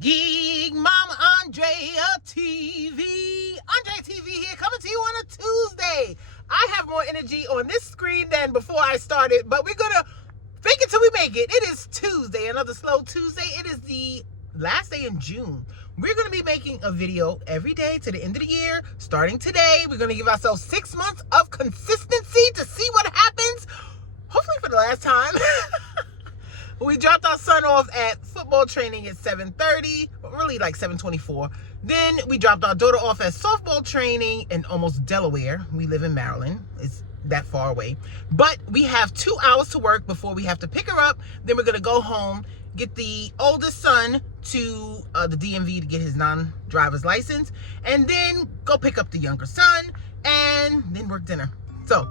Geek Mama Andrea TV. Andrea TV here, coming to you on a Tuesday. I have more energy on this screen than before I started, but we're gonna fake it till we make it. It is Tuesday, another slow Tuesday. It is the last day in June. We're gonna be making a video every day to the end of the year. Starting today, we're gonna give ourselves 6 months of consistency to see what happens. Hopefully for the last time. We dropped our son off at football training at 7:30, but really like 7:24. Then we dropped our daughter off at softball training in almost Delaware. We live in Maryland. It's that far away. But we have 2 hours to work before we have to pick her up. Then we're going to go home, get the oldest son to the DMV to get his non-driver's license, and then go pick up the younger son, and then work dinner. So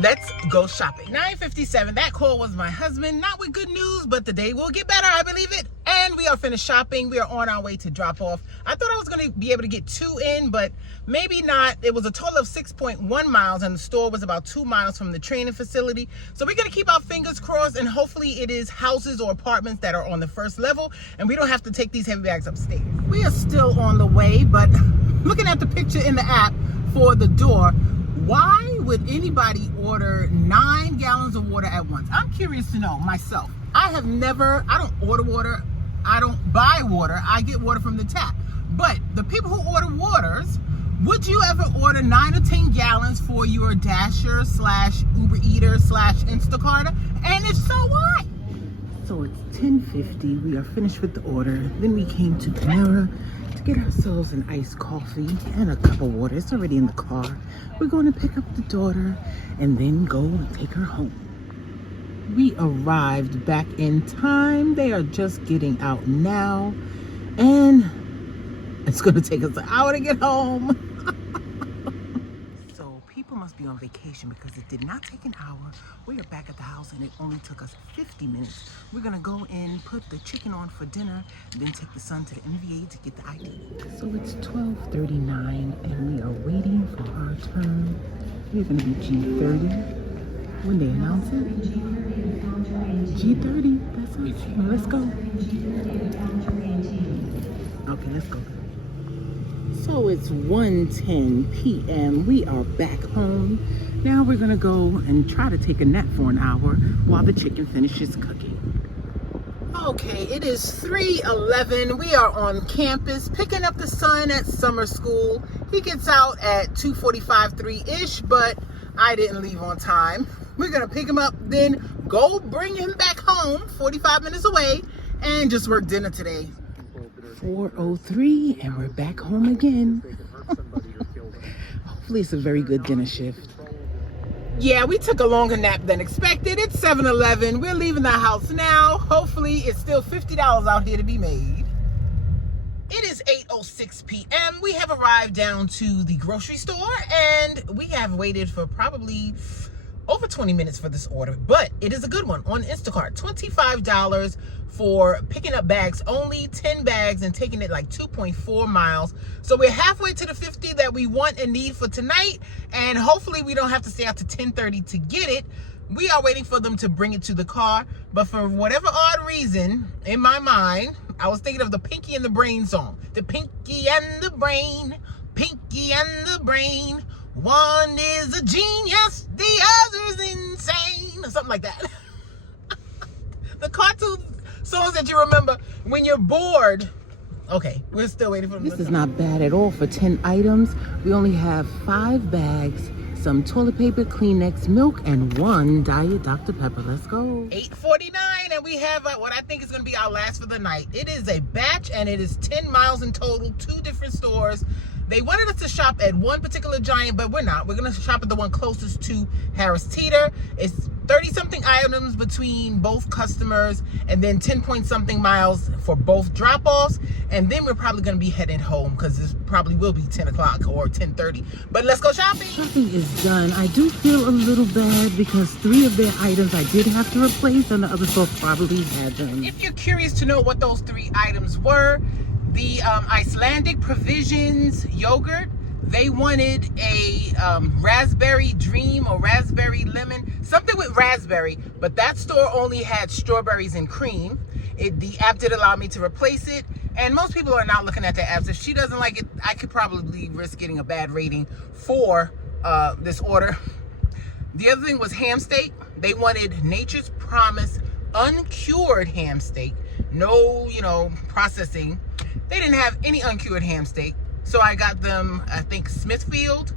let's go shopping. 9:57. That call was my husband. Not with good news, but the day will get better. I believe it. And we are finished shopping. We are on our way to drop off. I thought I was going to be able to get 2 in, but maybe not. It was a total of 6.1 miles, and the store was about 2 miles from the training facility. So we're going to keep our fingers crossed, and hopefully it is houses or apartments that are on the first level, and we don't have to take these heavy bags upstairs. We are still on the way, but looking at the picture in the app for the door, why would anybody order 9 gallons of water at once? I'm curious to know myself. I don't order water. I don't buy water. I get water from the tap. But the people who order waters, would you ever order 9 or 10 gallons for your Dasher / Uber Eater / Instacart? And if so, why? So it's 10:50. We are finished with the order. Then we came to Panera to get ourselves an iced coffee and a cup of water. It's already in the car. We're going to pick up the daughter and then go and take her home. We arrived back in time. They are just getting out now, and it's going to take us an hour to get home. So people must be on vacation because it did not take an hour. We are back at the house and it only took us 50 minutes. We're going to go in, put the chicken on for dinner, and then take the son to the NVA to get the ID. So it's 12:39 and we are waiting for our turn. We're going to be G30 when they announce it. G30, that's us. Well, let's go. Okay, let's go. So it's 1:10 p.m. We are back home. Now we're gonna go and try to take a nap for an hour while the chicken finishes cooking. Okay, it is 3:11. We are on campus picking up the son at summer school. He gets out at 2:45, 3-ish, but I didn't leave on time. We're gonna pick him up, then go bring him back home, 45 minutes away, and just work dinner today. 4:03 and we're back home again. Hopefully it's a very good dinner shift. Yeah, we took a longer nap than expected. It's 7:11. We're leaving the house now. Hopefully it's still $50 out here to be made. It is 8:06 p.m. We have arrived down to the grocery store, and we have waited for probably over 20 minutes for this order, but it is a good one on Instacart. $25 for picking up bags, only 10 bags, and taking it like 2.4 miles. So we're halfway to the 50 that we want and need for tonight, and hopefully we don't have to stay out to 10:30 to get it. We are waiting for them to bring it to the car, but for whatever odd reason, in my mind, I was thinking of the Pinky and the Brain song. The Pinky and the Brain, Pinky and the Brain. One is a genius, the other's insane, or something like that. The cartoon songs that you remember when you're bored. Okay, we're still waiting for them. This is not bad at all for 10 items. We only have 5 bags, some toilet paper, Kleenex, milk, and 1 Diet Dr. Pepper. Let's go. 8:49, and we have what I think is going to be our last for the night. It is a batch, and it is 10 miles in total, 2 different stores. They wanted us to shop at one particular Giant, but we're not. We're going to shop at the one closest to Harris Teeter. It's 30-something items between both customers, and then 10-point-something miles for both drop-offs. And then we're probably going to be heading home because this probably will be 10 o'clock or 10:30. But let's go shopping. Shopping is done. I do feel a little bad because 3 of their items I did have to replace, and the other store probably had them. If you're curious to know what those 3 items were, the Icelandic Provisions yogurt, they wanted a raspberry dream or raspberry lemon, something with raspberry, but that store only had strawberries and cream. The app did allow me to replace it, and most people are not looking at the apps. If she doesn't like it, I could probably risk getting a bad rating for this order. The other thing was ham steak. They wanted Nature's Promise uncured ham steak. No, processing. They didn't have any uncured ham steak. So I got them, I think, Smithfield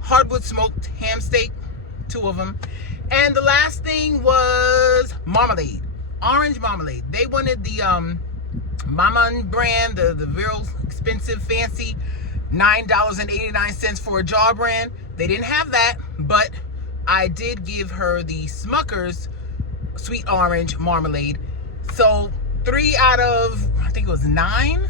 hardwood smoked ham steak, 2 of them. And the last thing was marmalade, orange marmalade. They wanted the Mama brand, the real expensive, fancy, $9.89 for a jar brand. They didn't have that, but I did give her the Smucker's sweet orange marmalade. So 3 out of, I think it was 9.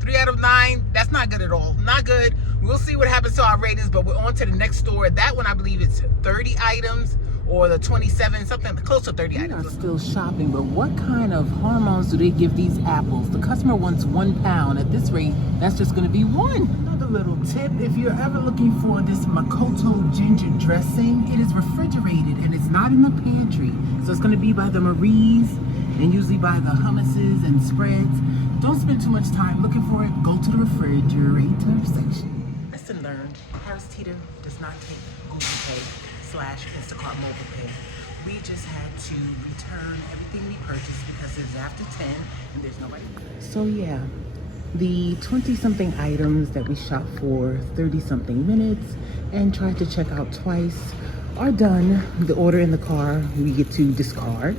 3 out of 9. That's not good at all. Not good. We'll see what happens to our ratings, but we're on to the next store. That one, I believe it's 30 items or the 27, something close to 30 items. We are still shopping, but what kind of hormones do they give these apples? The customer wants 1 pound. At this rate, that's just going to be 1. Another little tip, if you're ever looking for this Makoto ginger dressing, it is refrigerated and it's not in the pantry. So it's going to be by the Marie's and usually by the hummuses and spreads. Don't spend too much time looking for it. Go to the refrigerator section. Lesson learned. Harris Teeter does not take Google Pay / Instacart mobile pay. We just had to return everything we purchased because it's after 10 and there's nobody. So yeah, the 20-something items that we shopped for 30-something minutes and tried to check out twice are done. The order in the car we get to discard,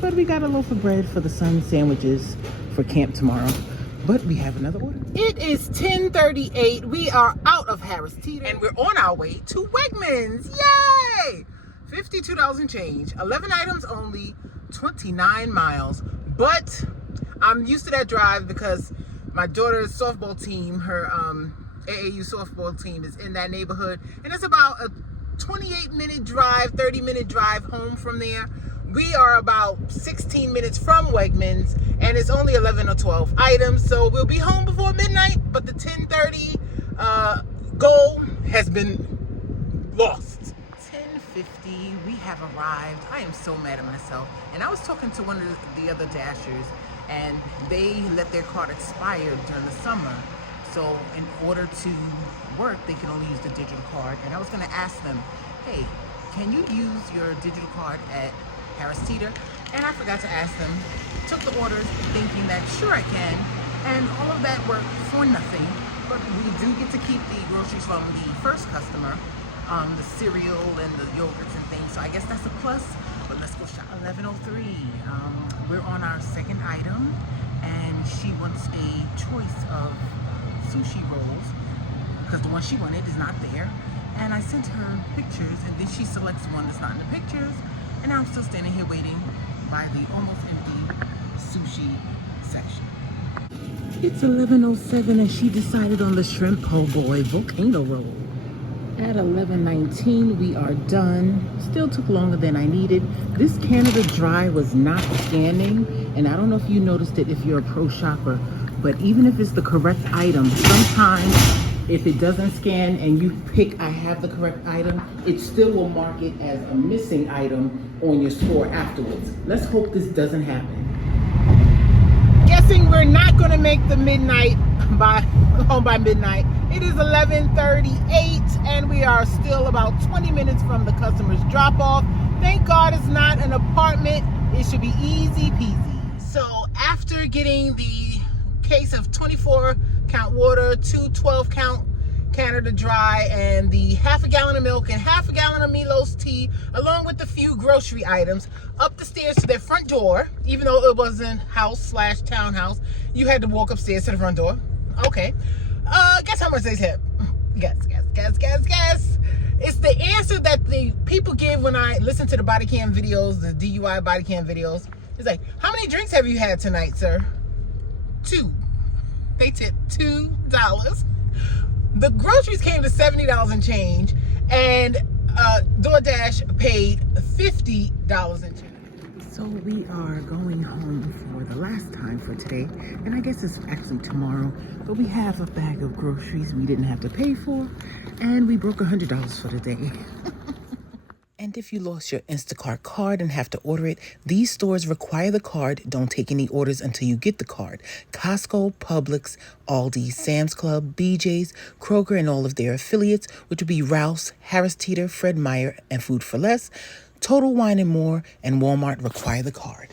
but we got a loaf of bread for the son's sandwiches for camp tomorrow. But we have another order. It is 10:38. We are out of Harris Teeter and we're on our way to Wegmans. Yay! $52 and change. 11 items only, 29 miles. But I'm used to that drive because my daughter's softball team, her AAU softball team, is in that neighborhood. And it's about a 28-minute drive, 30-minute drive home from there. We are about 16 minutes from Wegmans, and it's only 11 or 12 items, so we'll be home before midnight, but the 10:30 goal has been lost. 10:50, we have arrived. I am so mad at myself. And I was talking to one of the other Dashers, and they let their card expire during the summer. So in order to work, they can only use the digital card. And I was gonna ask them, hey, can you use your digital card at Harris Teeter? And I forgot to ask them. Took the orders thinking that sure I can, and all of that worked for nothing. But we do get to keep the groceries from the first customer, the cereal and the yogurts and things. So I guess that's a plus. But let's go shop. 11:03. We're on our second item, and she wants a choice of sushi rolls because the one she wanted is not there. And I sent her pictures, and then she selects one that's not in the pictures. And now I'm still standing here waiting by the almost empty sushi section. It's 11:07 and she decided on the shrimp po' boy volcano roll. At 11:19 we are done. Still took longer than I needed. This Canada Dry was not scanning, and I don't know if you noticed it if you're a pro shopper, but even if it's the correct item, sometimes if it doesn't scan and you pick I have the correct item, it still will mark it as a missing item on your score afterwards. Let's hope this doesn't happen. Guessing we're not gonna make the home by midnight. It is 11:38 and we are still about 20 minutes from the customer's drop off. Thank God it's not an apartment. It should be easy peasy. So after getting the case of 24-count water, 2 12-count Canada Dry, and the half a gallon of milk and half a gallon of Milo's tea, along with a few grocery items, up the stairs to their front door, even though it wasn't house/townhouse, you had to walk upstairs to the front door. Okay. Guess how much they tip? Guess. It's the answer that the people give when I listen to the body cam videos, the DUI body cam videos. It's like, how many drinks have you had tonight, sir? 2. They tipped $2. The groceries came to $70 and change, and DoorDash paid $50 and change. So we are going home for the last time for today, and I guess it's actually tomorrow, but we have a bag of groceries we didn't have to pay for, and we broke $100 for the day. And And if you lost your Instacart card and have to order it, these stores require the card. Don't take any orders until you get the card. Costco, Publix, Aldi, Sam's Club, BJ's, Kroger, and all of their affiliates, which would be Ralph's, Harris Teeter, Fred Meyer, and Food for Less, Total Wine & More, and Walmart require the card.